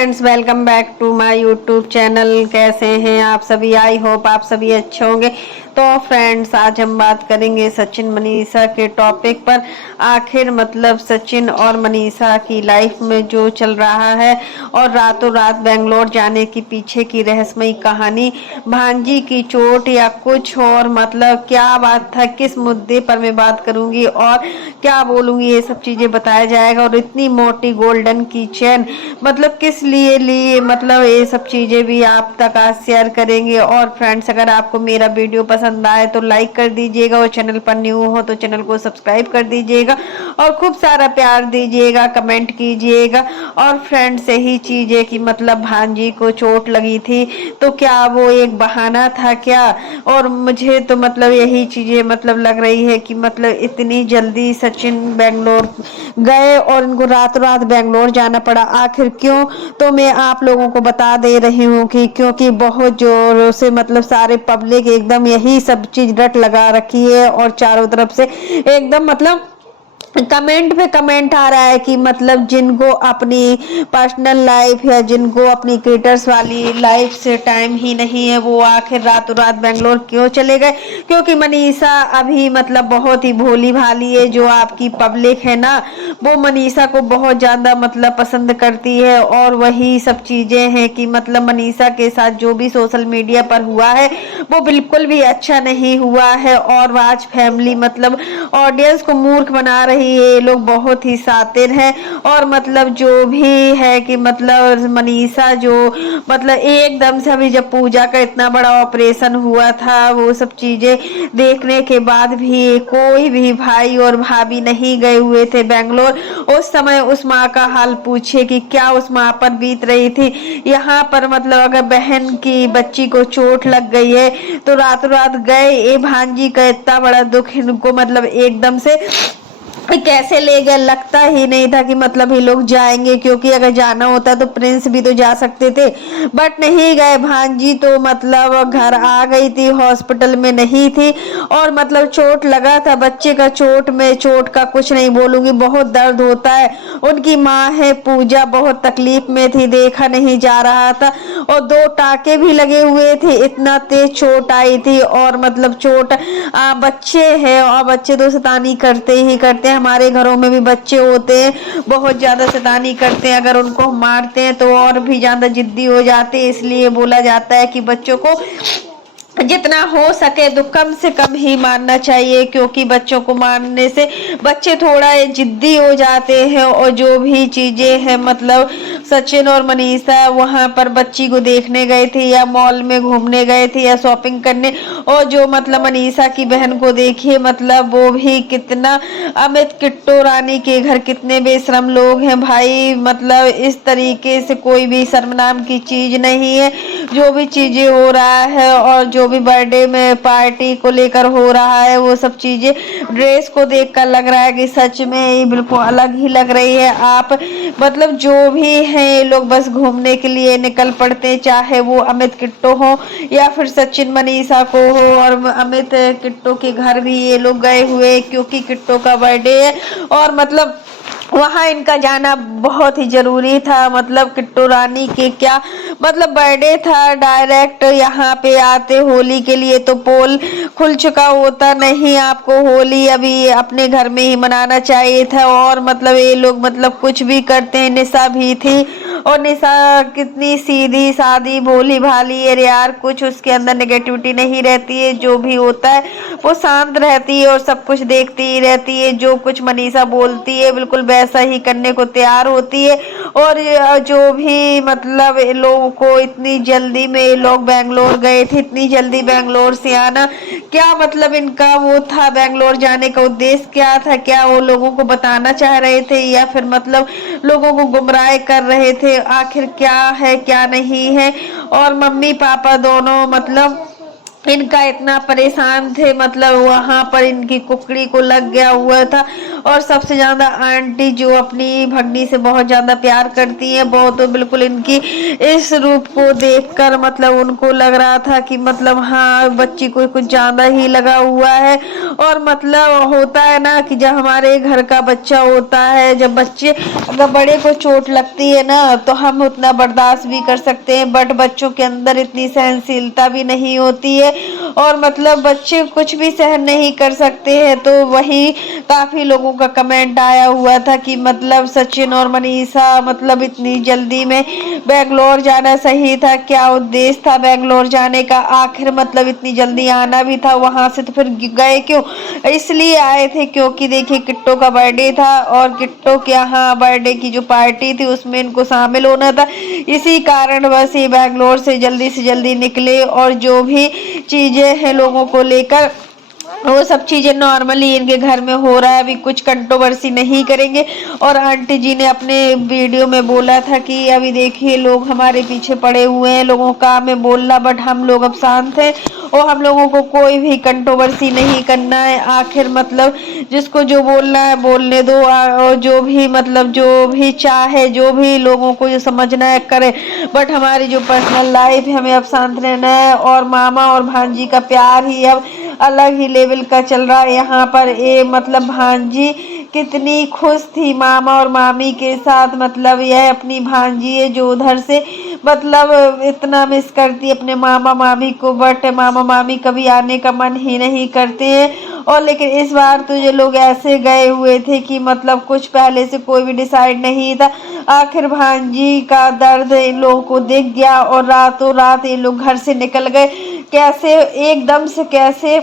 Friends, welcome back to my YouTube channel. कैसे हैं आप सभी? आई होप आप सभी अच्छे होंगे। तो फ्रेंड्स, आज हम बात करेंगे सचिन मनीषा के टॉपिक पर। आखिर मतलब सचिन और मनीषा की लाइफ में जो चल रहा है और रातों रात बेंगलोर जाने की पीछे की रहस्यमयी कहानी, भांजी की चोट या कुछ और, मतलब क्या बात था, किस मुद्दे पर मैं बात करूंगी और क्या बोलूंगी, ये सब चीजें बताया जाएगा। और इतनी मोटी गोल्डन की चेन मतलब किस लिए मतलब ये सब चीजें भी आप तक आज शेयर करेंगे। और फ्रेंड्स, अगर आपको मेरा वीडियो पसंद आए तो लाइक कर दीजिएगा और चैनल पर न्यू हो तो चैनल को सब्सक्राइब कर दीजिएगा और खूब सारा प्यार दीजिएगा, कमेंट कीजिएगा। और फ्रेंड्स, यही चीज है कि मतलब भांजी को चोट लगी थी तो क्या वो एक बहाना था क्या? और मुझे तो मतलब यही चीजें मतलब लग रही है कि मतलब इतनी जल्दी सचिन बेंगलोर गए और इनको रात रात बेंगलोर जाना पड़ा। आखिर क्यों? तो मैं आप लोगों को बता दे रही हूँ कि क्योंकि बहुत जोरों से मतलब सारे पब्लिक एकदम यही सब चीज रट लगा रखी है और चारों तरफ से एकदम मतलब कमेंट पे कमेंट आ रहा है कि मतलब जिनको अपनी पर्सनल लाइफ या जिनको अपनी क्रिएटर्स वाली लाइफ से टाइम ही नहीं है, वो आखिर रातों रात बेंगलोर क्यों चले गए? क्योंकि मनीषा अभी मतलब बहुत ही भोली भाली है। जो आपकी पब्लिक है ना, वो मनीषा को बहुत ज्यादा मतलब पसंद करती है। और वही सब चीजें हैं कि मतलब मनीषा के साथ जो भी सोशल मीडिया पर हुआ है वो बिल्कुल भी अच्छा नहीं हुआ है। और राज फैमिली मतलब ऑडियंस को मूर्ख बना रही है। ये लोग बहुत ही शातिर हैं। और मतलब जो भी है कि मतलब मनीषा जो मतलब एकदम से अभी जब पूजा का इतना बड़ा ऑपरेशन हुआ था, वो सब चीजें देखने के बाद भी कोई भी भाई और भाभी नहीं गए हुए थे बेंगलोर। उस समय उस माँ का हाल पूछिए कि क्या उस माँ पर बीत रही थी। यहाँ पर मतलब अगर बहन की बच्ची को चोट लग गई है तो रातों रात गए। ये भांजी का इतना बड़ा दुख इनको मतलब एकदम से कैसे ले गए, लगता ही नहीं था कि मतलब ये लोग जाएंगे। क्योंकि अगर जाना होता तो प्रिंस भी तो जा सकते थे, बट नहीं गए। भांजी तो मतलब घर आ गई थी, हॉस्पिटल में नहीं थी। और मतलब चोट लगा था बच्चे का। चोट में चोट का कुछ नहीं बोलूंगी, बहुत दर्द होता है। उनकी माँ है पूजा, बहुत तकलीफ में थी, देखा नहीं जा रहा था और 2 टाके भी लगे हुए थे, इतना तेज चोट आई थी। और मतलब चोट बच्चे हैं और बच्चे तो शैतानी करते ही करते हैं। हमारे घरों में भी बच्चे होते हैं, बहुत ज्यादा शैतानी करते हैं। अगर उनको मारते हैं तो और भी ज्यादा जिद्दी हो जाते हैं। इसलिए बोला जाता है कि बच्चों को जितना हो सके तो कम से कम ही मारना चाहिए, क्योंकि बच्चों को मारने से बच्चे थोड़ा जिद्दी हो जाते हैं। और जो भी चीजें हैं मतलब सचिन और मनीषा वहां पर बच्ची को देखने गए थे या मॉल में घूमने गए थे या शॉपिंग करने। और जो मतलब मनीषा की बहन को देखिए, मतलब वो भी कितना, अमित किट्टो रानी के घर कितने बेशरम लोग हैं भाई। मतलब इस तरीके से कोई भी शर्म नाम की चीज नहीं है। जो भी चीजें हो रहा है और जो भी बर्थडे में पार्टी को लेकर हो रहा है, वो सब चीजें ड्रेस को देखकर लग रहा है कि सच में ये बिल्कुल अलग ही लग रही है। आप मतलब जो भी है ये लोग बस घूमने के लिए निकल पड़ते, चाहे वो अमित किट्टो हो या फिर सचिन मनीषा को हो। और अमित किट्टो के घर भी ये लोग गए हुए क्योंकि किट्टो का बर्थडे है और मतलब वहां इनका जाना बहुत ही जरूरी था। मतलब किट्टू रानी के क्या मतलब बर्थडे था, डायरेक्ट यहाँ पे आते होली के लिए तो पोल खुल चुका होता। नहीं, आपको होली अभी अपने घर में ही मनाना चाहिए था। और मतलब ये लोग मतलब कुछ भी करते हैं। निशा भी थी और निशा कितनी सीधी सादी भोली भाली है यार, कुछ उसके अंदर नेगेटिविटी नहीं रहती है। जो भी होता है वो शांत रहती है और सब कुछ देखती ही रहती है। जो कुछ मनीषा बोलती है बिल्कुल वैसा ही करने को तैयार होती है। और जो भी मतलब लोगों को इतनी जल्दी में ये लोग बेंगलोर गए थे, इतनी जल्दी बेंगलोर से आना, क्या मतलब इनका वो था बेंगलोर जाने का उद्देश्य क्या था? क्या वो लोगों को बताना चाह रहे थे या फिर मतलब लोगों को गुमराह कर रहे थे? आखिर क्या है क्या नहीं है? और मम्मी पापा दोनों मतलब इनका इतना परेशान थे। मतलब वहां पर इनकी कुकड़ी को लग गया हुआ था और सबसे ज्यादा आंटी जो अपनी भगनी से बहुत ज्यादा प्यार करती है, वो तो बिल्कुल इनकी इस रूप को देखकर मतलब उनको लग रहा था कि मतलब हाँ बच्ची को कुछ ज्यादा ही लगा हुआ है। और मतलब होता है ना कि जब हमारे घर का बच्चा होता है, जब बच्चे अगर बड़े को चोट लगती है ना तो हम उतना बर्दाश्त भी कर सकते हैं, बट बच्चों के अंदर इतनी सहनशीलता भी नहीं होती है और मतलब बच्चे कुछ भी सहन नहीं कर सकते हैं। तो वही काफी लोगों का कमेंट आया हुआ था कि मतलब सचिन और मनीषा मतलब इतनी जल्दी में बेंगलोर जाना सही था, क्या उद्देश्य था बेंगलोर जाने का, आखिर मतलब इतनी जल्दी आना भी था वहां से तो फिर गए क्यों। इसलिए आए थे क्योंकि देखिए किट्टो का बर्थडे था और किट्टो के यहाँ बर्थडे की जो पार्टी थी उसमें इनको शामिल होना था, इसी कारण बस ये बेंगलोर से जल्दी निकले और जो भी चीजें हैं लोगों को लेकर वो सब चीजें नॉर्मली इनके घर में हो रहा है, अभी कुछ कंट्रोवर्सी नहीं करेंगे। और आंटी जी ने अपने वीडियो में बोला था कि अभी देखिए लोग हमारे पीछे पड़े हुए हैं, लोगों का हमें बोलना, बट हम लोग अब शांत हैं और हम लोगों को कोई भी कंट्रोवर्सी नहीं करना है। आखिर मतलब जिसको जो बोलना है बोलने दो और जो भी मतलब जो भी चाहे, जो भी लोगों को जो समझना है करे, बट हमारी जो पर्सनल लाइफ है हमें अब शांत रहना है। और मामा और भांजी का प्यार ही अब अलग ही लेवल का चल रहा है यहाँ पर। ये मतलब भांजी कितनी खुश थी मामा और मामी के साथ, मतलब यह अपनी भांजी है जो उधर से मतलब इतना मिस करती है अपने मामा मामी को, बट मामा मामी कभी आने का मन ही नहीं करते हैं। और लेकिन इस बार तो ये लोग ऐसे गए हुए थे कि मतलब कुछ पहले से कोई भी डिसाइड नहीं था। आखिर भांजी का दर्द इन लोगों को दिख गया और रातों रात ये लोग घर से निकल गए, कैसे एकदम से कैसे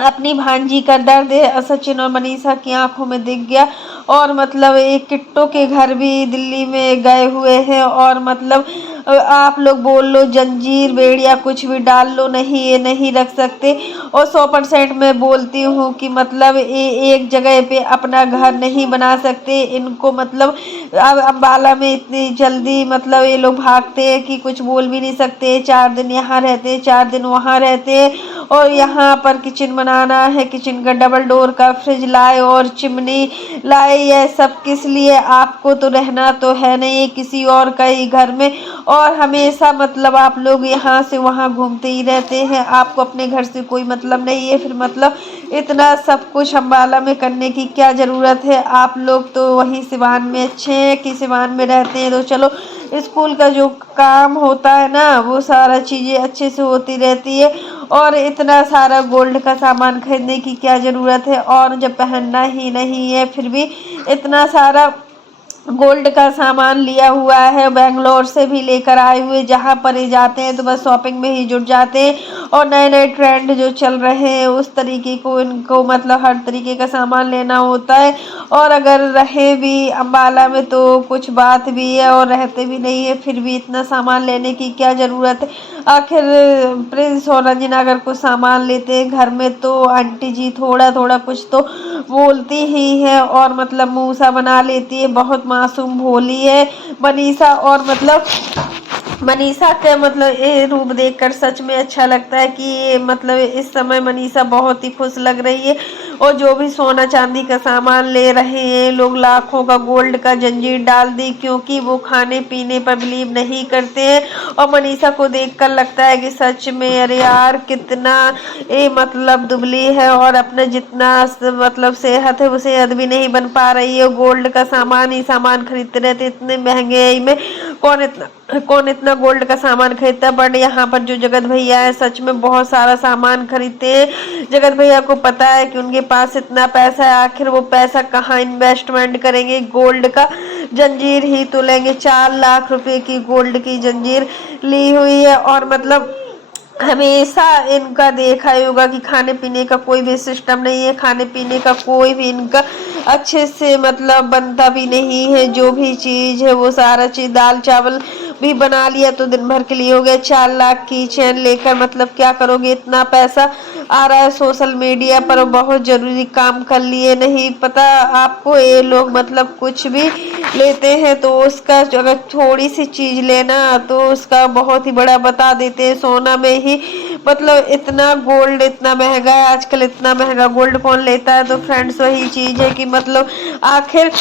अपनी भांजी का दर्द सचिन और मनीषा की आंखों में दिख गया। और मतलब एक किट्टो के घर भी दिल्ली में गए हुए हैं और मतलब आप लोग बोल लो जंजीर बेड़िया कुछ भी डाल लो, नहीं ये नहीं रख सकते। और 100% मैं बोलती हूँ कि मतलब ये एक जगह पे अपना घर नहीं बना सकते, इनको मतलब अब अम्बाला में इतनी जल्दी मतलब ये लोग भागते हैं कि कुछ बोल भी नहीं सकते। 4 दिन यहाँ रहते, 4 दिन वहाँ रहते और यहाँ पर किचन बनाना है, किचन का डबल डोर का फ्रिज लाए और चिमनी लाए, यह सब किस लिए, आपको तो रहना तो है नहीं किसी और का ही घर में और हमेशा मतलब आप लोग यहाँ से वहाँ घूमते ही रहते हैं, आपको अपने घर से कोई मतलब नहीं है। फिर मतलब इतना सब कुछ अम्बाला में करने की क्या ज़रूरत है, आप लोग तो वहीं सिवान में अच्छे हैं कि सिवान में रहते हैं तो चलो स्कूल का जो काम होता है ना वो सारा चीज़ें अच्छे से होती रहती है। और इतना सारा गोल्ड का सामान खरीदने की क्या ज़रूरत है, और जब पहनना ही नहीं है फिर भी इतना सारा गोल्ड का सामान लिया हुआ है, बेंगलोर से भी लेकर आए हुए, जहाँ पर ही जाते हैं तो बस शॉपिंग में ही जुट जाते हैं। और नए नए ट्रेंड जो चल रहे हैं उस तरीके को इनको मतलब हर तरीके का सामान लेना होता है। और अगर रहे भी अम्बाला में तो कुछ बात भी है और रहते भी नहीं है, फिर भी इतना सामान लेने की क्या ज़रूरत है। आखिर प्रिंस और रंजना अगर कुछ सामान लेते हैं घर में तो आंटी जी थोड़ा थोड़ा कुछ तो बोलती ही है और मतलब मुँह सा बना लेती है, बहुत मासूम भोली है मनीषा। और मतलब मनीषा का मतलब ये रूप देखकर सच में अच्छा लगता है कि ये मतलब इस समय मनीषा बहुत ही खुश लग रही है। और जो भी सोना चांदी का सामान ले रहे हैं लोग, लाखों का गोल्ड का जंजीर डाल दी, क्योंकि वो खाने पीने पर बिलीव नहीं करते हैं। और मनीषा को देखकर लगता है कि सच में अरे यार कितना ये मतलब दुबली है और अपने जितना मतलब सेहत है वो सेहत भी नहीं बन पा रही है। गोल्ड का सामान ही सामान खरीदते रहते, इतने महंगे में कौन इतना गोल्ड का सामान खरीदता है। बट यहाँ पर जो जगत भैया है सच में बहुत सारा सामान खरीदते हैं। जगत भैया को पता है कि उनके पास इतना पैसा है, आखिर वो पैसा कहाँ इन्वेस्टमेंट करेंगे, गोल्ड का जंजीर ही तो लेंगे। 4 लाख रुपए की गोल्ड की जंजीर ली हुई है। और मतलब हमेशा इनका देखा होगा कि खाने पीने का कोई भी सिस्टम नहीं है, खाने पीने का कोई भी इनका अच्छे से मतलब बनता भी नहीं है। जो भी चीज़ है वो सारा चीज़ दाल चावल भी बना लिया तो दिन भर के लिए हो गया। 4 लाख की चैन लेकर मतलब क्या करोगे, इतना पैसा आ रहा है सोशल मीडिया पर, बहुत ज़रूरी काम कर लिए, नहीं पता आपको ये लोग मतलब कुछ भी लेते हैं तो उसका अगर थोड़ी सी चीज़ लेना तो उसका बहुत ही बड़ा बता देते हैं। सोना में ही मतलब इतना गोल्ड इतना महंगा है आजकल, इतना महंगा गोल्ड कौन लेता है। तो फ्रेंड्स वही चीज है कि मतलब आखिर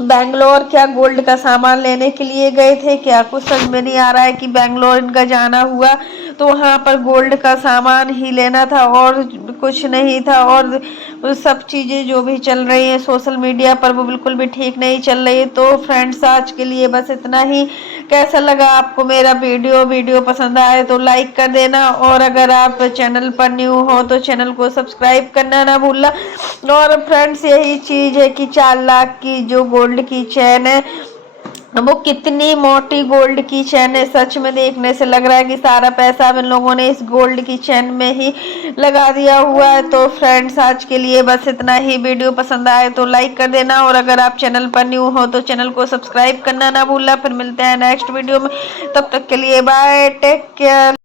बैंगलोर क्या गोल्ड का सामान लेने के लिए गए थे क्या, कुछ समझ में नहीं आ रहा है कि बैंगलोर इनका जाना हुआ तो वहां पर गोल्ड का सामान ही लेना था और कुछ नहीं था। और सब चीजें जो भी चल रही है सोशल मीडिया पर वो बिल्कुल भी ठीक नहीं चल रही है। तो फ्रेंड्स आज के लिए बस इतना ही। कैसा लगा आपको मेरा वीडियो पसंद आए तो लाइक कर देना, और अगर आप चैनल पर न्यू हो तो चैनल को सब्सक्राइब करना ना भूलना। और फ्रेंड्स यही चीज है कि 4 लाख की जो गोल्ड की चैन है वो कितनी मोटी गोल्ड की चैन है, सच में देखने से लग रहा है कि सारा पैसा हम इन लोगों ने इस गोल्ड की चैन में ही लगा दिया हुआ है। तो फ्रेंड्स आज के लिए बस इतना ही। वीडियो पसंद आए तो लाइक कर देना, और अगर आप चैनल पर न्यू हो तो चैनल को सब्सक्राइब करना ना भूलना। फिर मिलते हैं नेक्स्ट वीडियो में, तब तक के लिए बाय, टेक केयर।